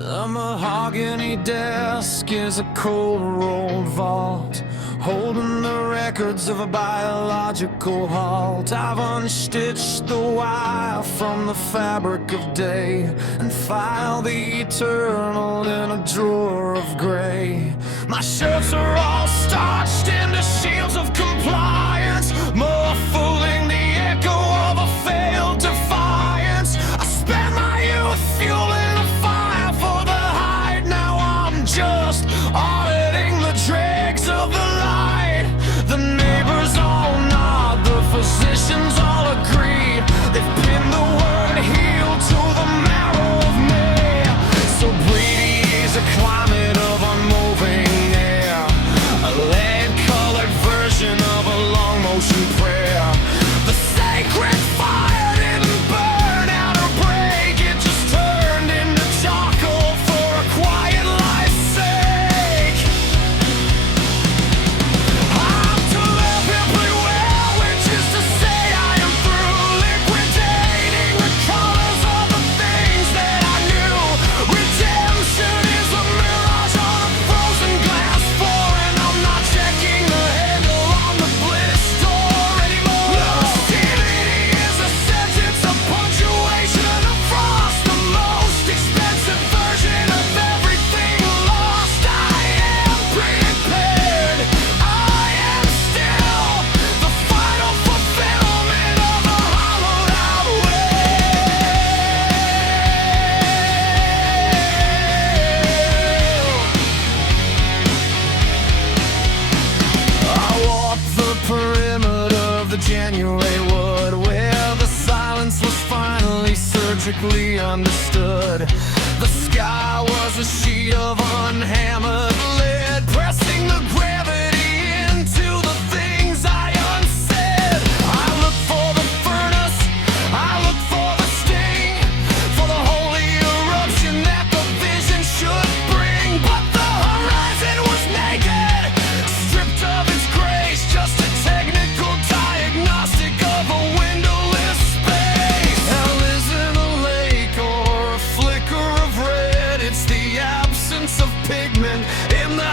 The mahogany desk is a cold rolled vault, holding the records of a biological halt. I've unstitched the wire from the fabric of day and filed the eternal in a drawer of gray. My shirts are all starched into shields of compliance, muffling the echo of a failed defiance. I spent my youth fueling a fire for the hide. Now I'm just auditing the dregs of the light. The neighbors all nod, the physicians all agree. They've pinned the word heal to the marrow of me. So breathe is a climate of unmoving air, a lead-colored version of a long motion prayer. The sacred fire didn't burn out or break, it just turned into charcoal for a quiet life's sake. I'm to live simply well, which is to say I am through liquidating the colors of the things that I knew. Redemption is a mirage on a frozen glass floor, and I'm not checking the handle on the bliss door anymore. Lucidity is a sentence of punctuation of frost, the most expensive version of everything lost. I am prepared, I am still the final fulfillment of a hollowed out will. I walk the perimeter of the January wood, where the silence was finally surgically understood. The sky was a sheet of unhammered lead, pressing the gravity into the things I unsaid. I look for the furnace, I look for the sting, for the holy eruption that the vision should bring. But the horizon was naked, stripped of its grace, just a technical diagnostic of a windowless space. Hell isn't a lake or a flicker of red, it's the absence of pigment in the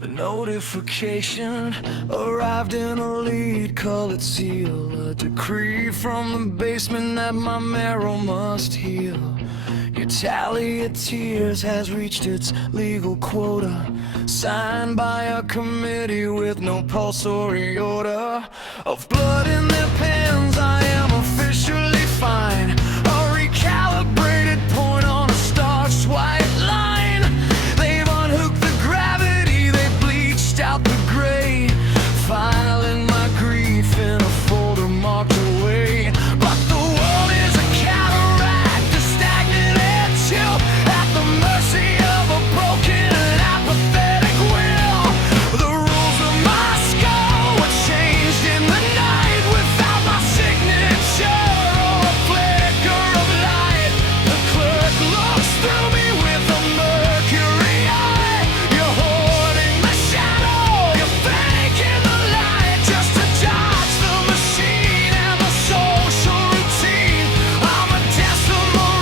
The notification arrived in a lead-colored seal, a decree from the basement that my marrow must heal. Your tally of tears has reached its legal quota, signed by a committee with no pulse or iota of blood in their pens. I am officially fine, a recalibrated point on a starched white line. They've unhooked the gravity, they bleached out the gray, filing my grief in a folder marked away. But the world is a cataract, a stagnant air chill, at the mercy of a broken and apathetic will. The rules of my skull were changed in the night without my signature or a flicker of light. The clerk looks through me with a mercury eye. You're hoarding the shadow, you're faking the light just to dodge the machine and the social routine. I'm a decimal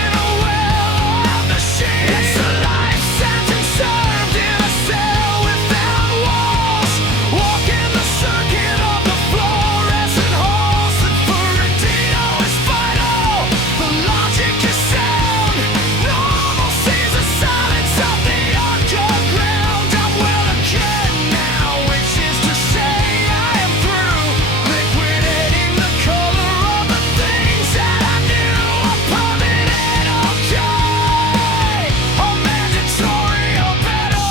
in a well-oiled machine. It's a life sentence served in a cell without walls, walking the circuit of the fluorescent halls. And for a Dino is vital, the logic is sound. Normal sees the silence of the underground. I'm well again now, which is to say I am through liquidating the color of the things that I knew. A permanent okay, a mandatory obedo.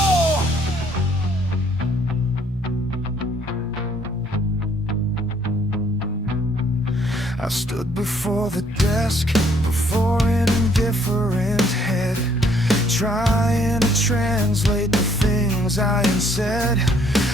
I stood before the desk, before an indifferent head, trying to translate the things I had said.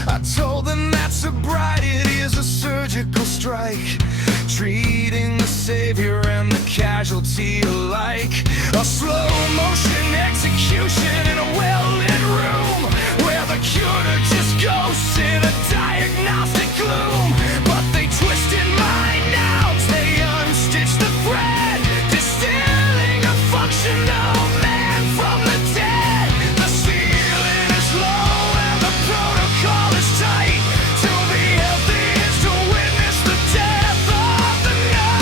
I told them that sobriety is a surgical strike, treating the savior and the casualty alike. A slow motion execution in a well-lit room, where the curer just ghosts in a diagnostic gloom. But they twisted my nouns, they unstitched the thread, distilling a functional man from the dead. The ceiling is low and the protocol is tight. To be healthy is to witness the death of the night.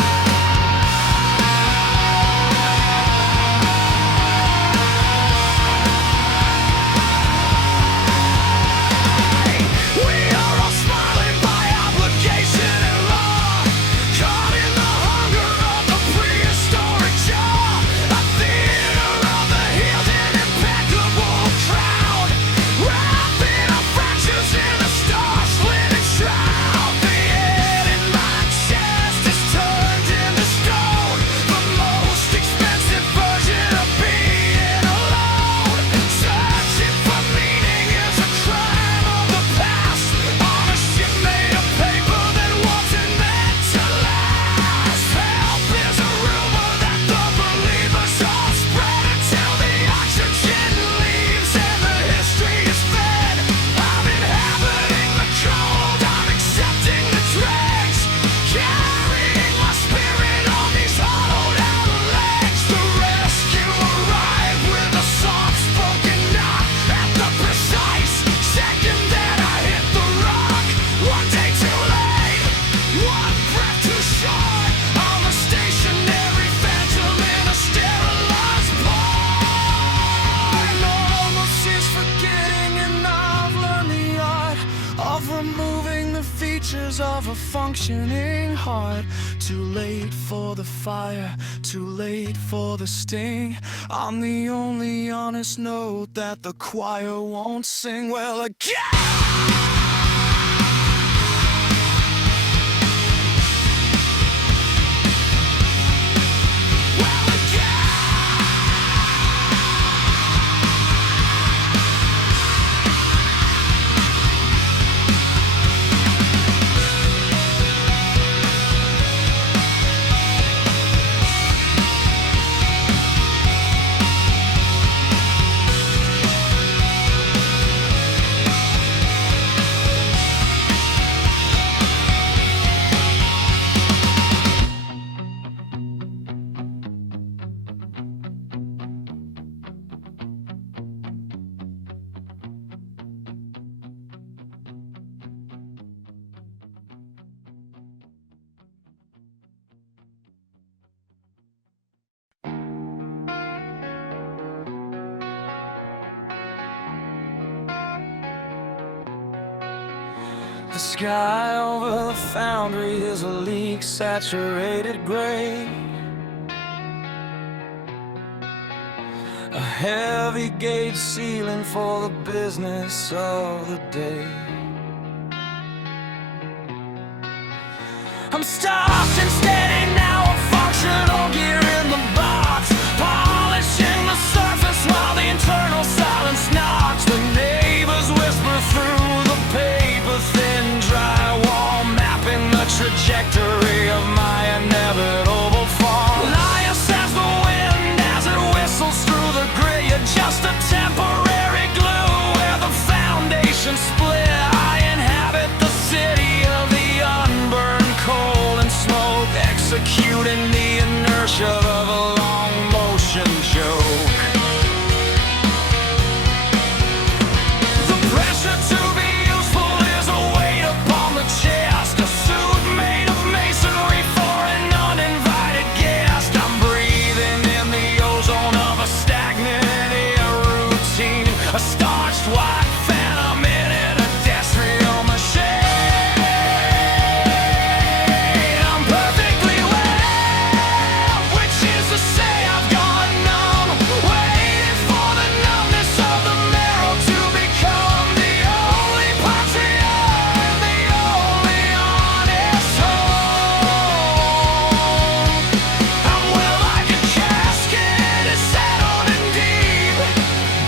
We are all smiling by obligation and law, caught in the hunger of the prehistoric jaw. A theater of the healed and impeccable crowd, wrapping our fractures in a star-slitted shroud. The head in my chest is turned into stone, the most expensive version of being alone. Searching for meaning is a crime of the past, on a ship made of paper that wasn't meant to last. Help is a rumor that the believers all spread until the oxygen leaves and the history is fed. I'm inhabiting the cold, I'm accepting the dregs, carrying my spirit on these hollowed out legs. The rescue arrived with a soft-spoken knock at the precise second that I hit the rock. One day too late, one breath too short. I'm a stationary phantom in a sterilized pod. Normalcy's forgetting, and I've learned the art of removing the features of a functioning heart. Too late for the fire, too late for the sting. I'm the only honest note that the choir won't sing. Well, again. The sky over the foundry is a leak-saturated gray. A heavy gauge ceiling for the business of the day. I'm stopped and steady now, a functional gear in the box, polishing the surface while the internal silence knocks. The neighbors whisper through the paper-thin drywall, mapping the trajectory of my inevitable fall. Liar says the wind as it whistles through the gray, you're just a temporary glue where the foundation split. I inhabit the city of the unburned coal and smoke, executing the inertia of a long motion joke. The pressure to be useful is a weight upon the chest, a suit made of masonry for an uninvited guest. I'm breathing in the ozone of a stagnant air routine, a starched white phantom in a pedestrian machine. I'm perfectly well, which is to say I've gone numb, waiting for the numbness of the marrow to become the only patria and the only honest home. I'm well like a casket, is settled and deep,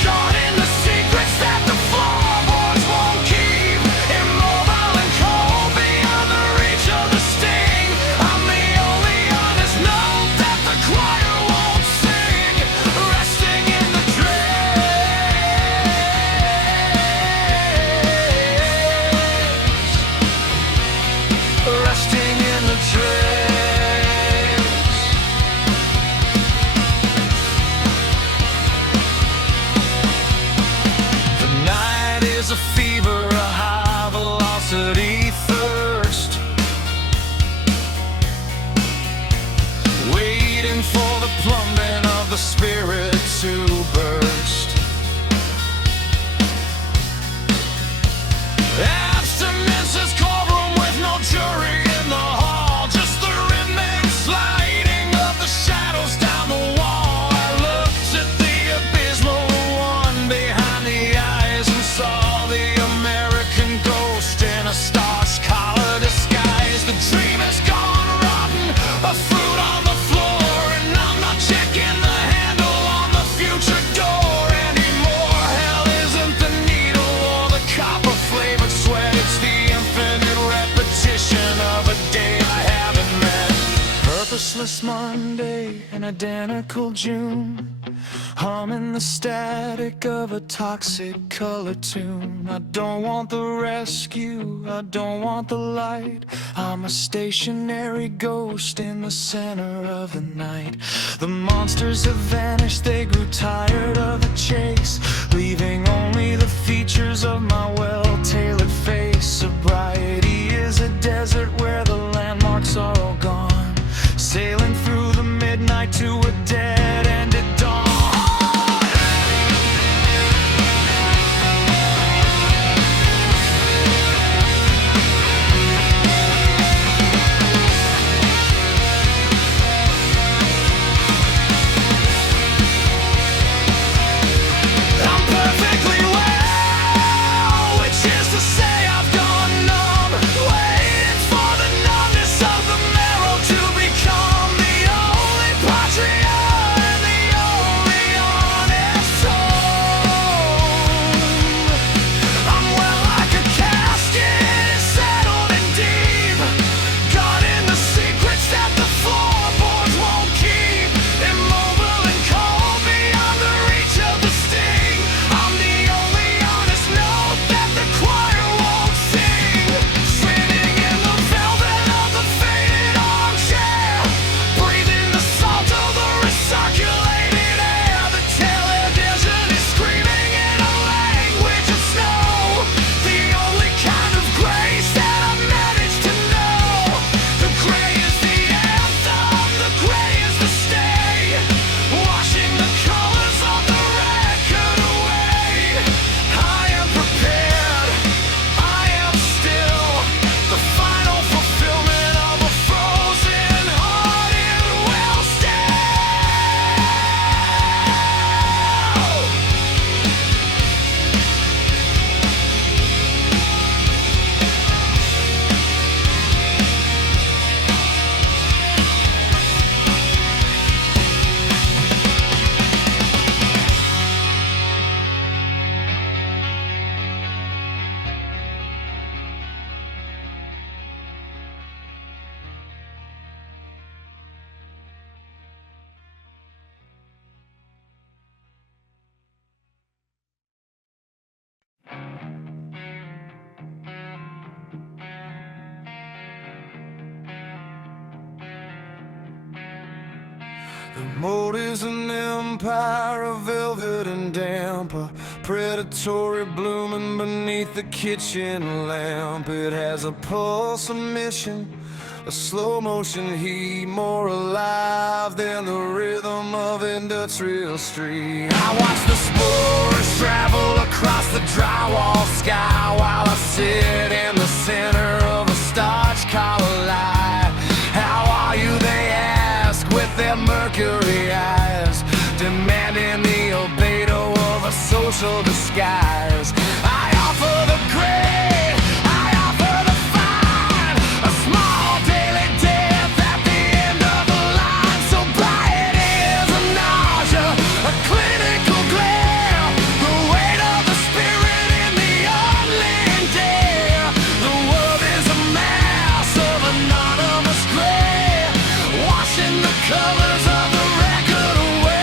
guarding the secrets that the floorboards won't keep. Immobile and cold beyond the reach of the sting, I'm the only honest note that the choir won't sing, resting in the dregs, resting in the dregs. The night is a fever, a high velocity thirst, waiting for the plumbing of the spirit to burst. Abstinence is courtroom with no jury in the hall, just the rhythmic sliding of the shadows down the wall. I looked at the abysmal one behind the eyes and saw the American ghost in a starched collar disguise. The dream has gone rotten, a fruit on the floor, and I'm not checking the handle on the future door anymore. Hell isn't the needle or the copper-flavored sweat, it's the infinite repetition of a day I haven't met. Purposeless Monday, an identical June, humming the static of a toxic color tune. I don't want the rescue, I don't want the light, I'm a stationary ghost in the center of the night. The monsters have vanished, they grew tired of the chase, leaving only the features of my well-tailored face. Sobriety is a desert where the landmarks are all gone, sailing through the midnight to a dead-ended dawn. Mold is an empire of velvet and damp, a predatory blooming beneath the kitchen lamp. It has a pulse, a mission, a slow motion heat, more alive than the rhythm of Industrial Street. I watch the spores travel across the drywall sky while I sit in the center of a starch collar light. How are you, they ask, with their mercury eyes, demanding the albedo of a social disguise. I offer the great, I offer the fine, a small daily death at the end of the line. So bright is a nausea, a clinical glare, the weight of the spirit in the unlean dare. The world is a mass of anonymous gray, washing the colors of the record away.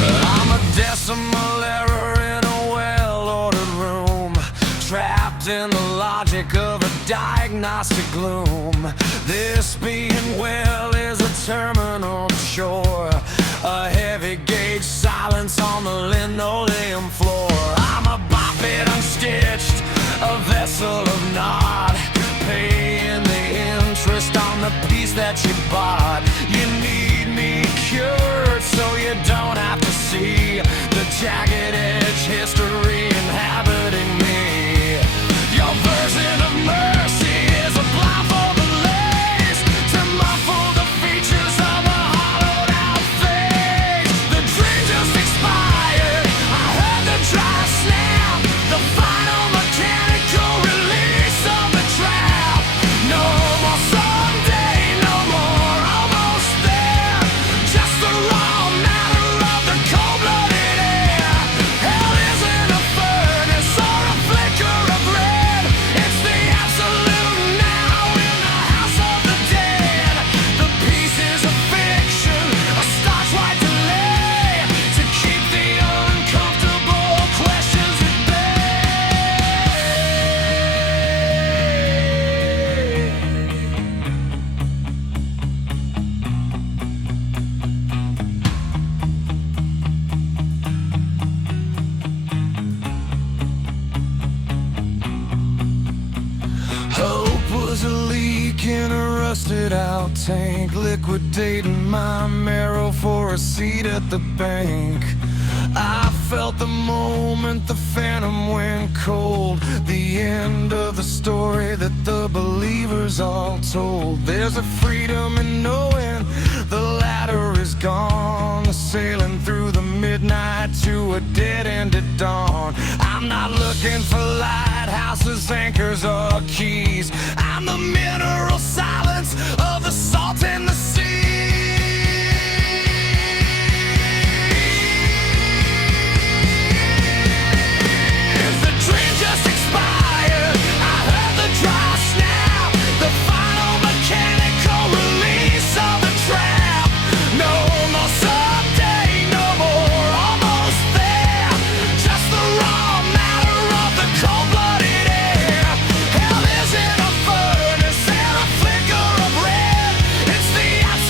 I'm a decimal error in a well-ordered room, trapped in the logic of a diagnostic gloom. This being well is a terminal chore, a heavy gauge silence on the linoleum floor. I'm a bobbit unstitched, a vessel of nod, paying the interest on the piece that you bought. You need me cured so you don't have to see the jagged edge history inhabiting me. Your version of mercy is a blindfolded lace to muffle the features of a hollowed out face. The dream just expired, I heard the dry snap, the final mechanical release of the trap. No more someday, no more almost there, just the raw matter of the cold-blooded air. Hell isn't a furnace or a flicker of red, it's the absolute now in the house of the dead. The piece is a fiction, a starch white delay, to keep the uncomfortable questions at bay. Hope was a leak in a rusted out tank, liquidating my marrow for a seat at the bank. I felt the moment the phantom went cold, the end of the story that the believers all told. There's a freedom in knowing the ladder is gone, sailing through the midnight to a dead-ended dawn. I'm not looking for lighthouses, anchors, or keys. I'm the mineral silence of the salt in the sea. The dream just expired, I heard the dry snap, the final mechanical release of the trap. No more someday, no more almost there, just the raw matter of the cold-blooded air. Hell isn't a furnace and a flicker of red, it's the absolute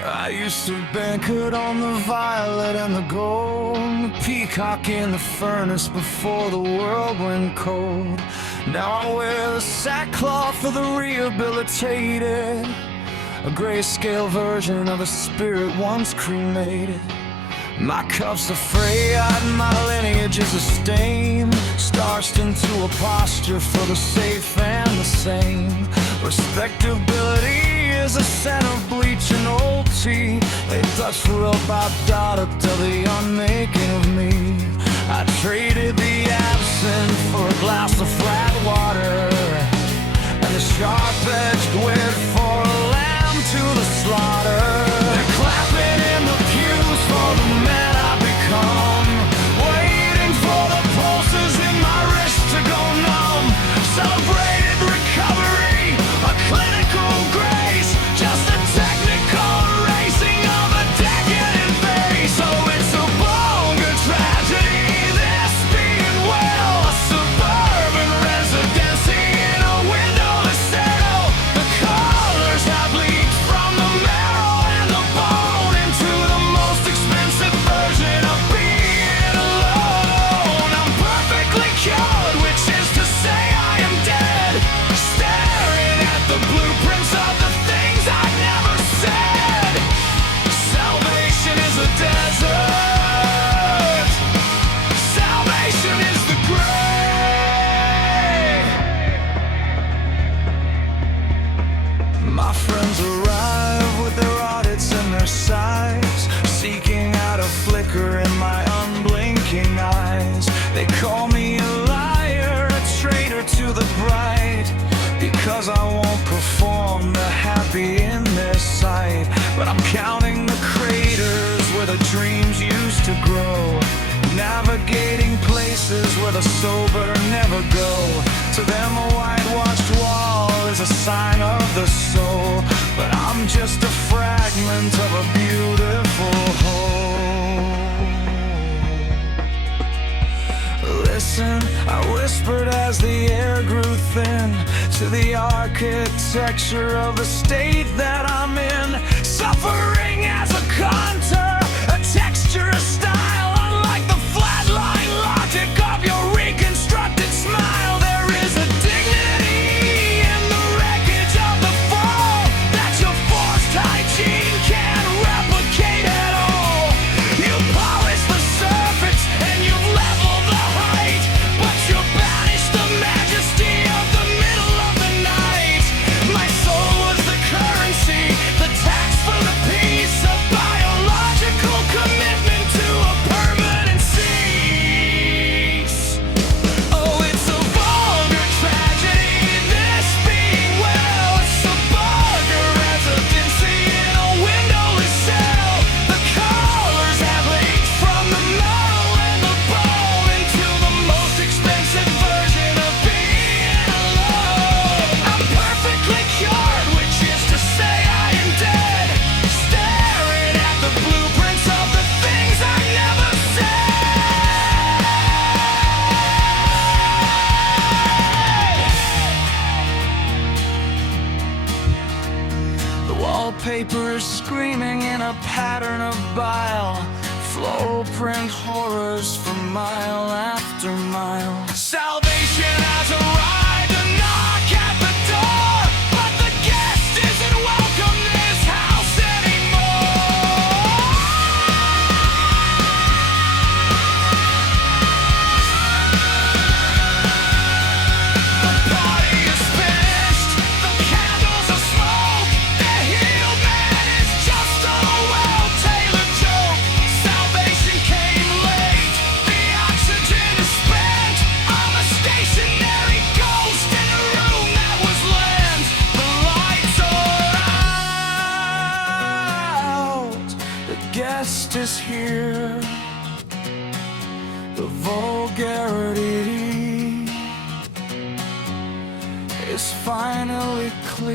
I used to banquet on the violet and the gold, the peacock in the furnace before the world went cold. Now I wear the sackcloth of the rehabilitated, a grayscale version of a spirit once cremated. My cups are frayed, my lineage is a stain, starched into a posture for the safe and the sane. Respectability is a scent of bleach and old tea, a Dutch rub by daughter to the unmaking of me. I traded the absinthe for a glass of flat water, and the sharp-edged wit for a lamb to the slaughter. They're clapping in the pews for the man I've become, waiting for the pulses in my wrist to go numb. Celebrated recovery, a clinical grace, just a technical erasing of a decadent face. Oh, it's a vulgar tragedy, this being well, a suburban residency in a windowless cell. The colors have leaked from the marrow and the bone into the most expensive version of being alone. I'm perfectly cured, which is to say I am dead, staring at the blueprints of the things I never said. Salvation is a desert, salvation is the grave. My friends arrive with their audits and their sighs, seeking out a flicker in my unblinking eyes. They call me a liar, a traitor to the bright, because I won't perform the happy in their sight. But I'm counting the craters where the dreams used to grow, navigating places where the sober never go. To them a whitewashed wall is a sign of the soul, but I'm just a fragment of a beautiful whole. Listen, I whispered as the air grew thin, to the architecture of the state that I'm in. Suffering as a contour, a texture, a style, unlike the flatline logic of your reconstructed smile. There is a dignity in the wreckage of the fall that your forced hygiene can't replicate at all. You polish the surface and you level the height, but you banish the majesty of the middle of the night. My soul was the currency, the tax for the peace, a biological commitment to a permanent cease. Oh, it's a vulgar tragedy, this being well, it's a vulgar residency in a windowless cell. The colors have leaked from the marrow and the bone into the most expensive version of being alone. I'm perfectly cured, which is to say I am dead, staring at the blueprints of the things I never said. The wallpaper is screaming in a pattern of bile, floral print horrors for mile after mile. Salvation has arrived to knock at the door, but the guest isn't welcome in this house anymore. The party is finished, the candles are smoke, the healed man is just a well-tailored joke. Salvation came late, the oxygen is spent, I'm a stationary ghost in a room that was lent. The lights are out, the guest is here, the vulgarity is finally clear.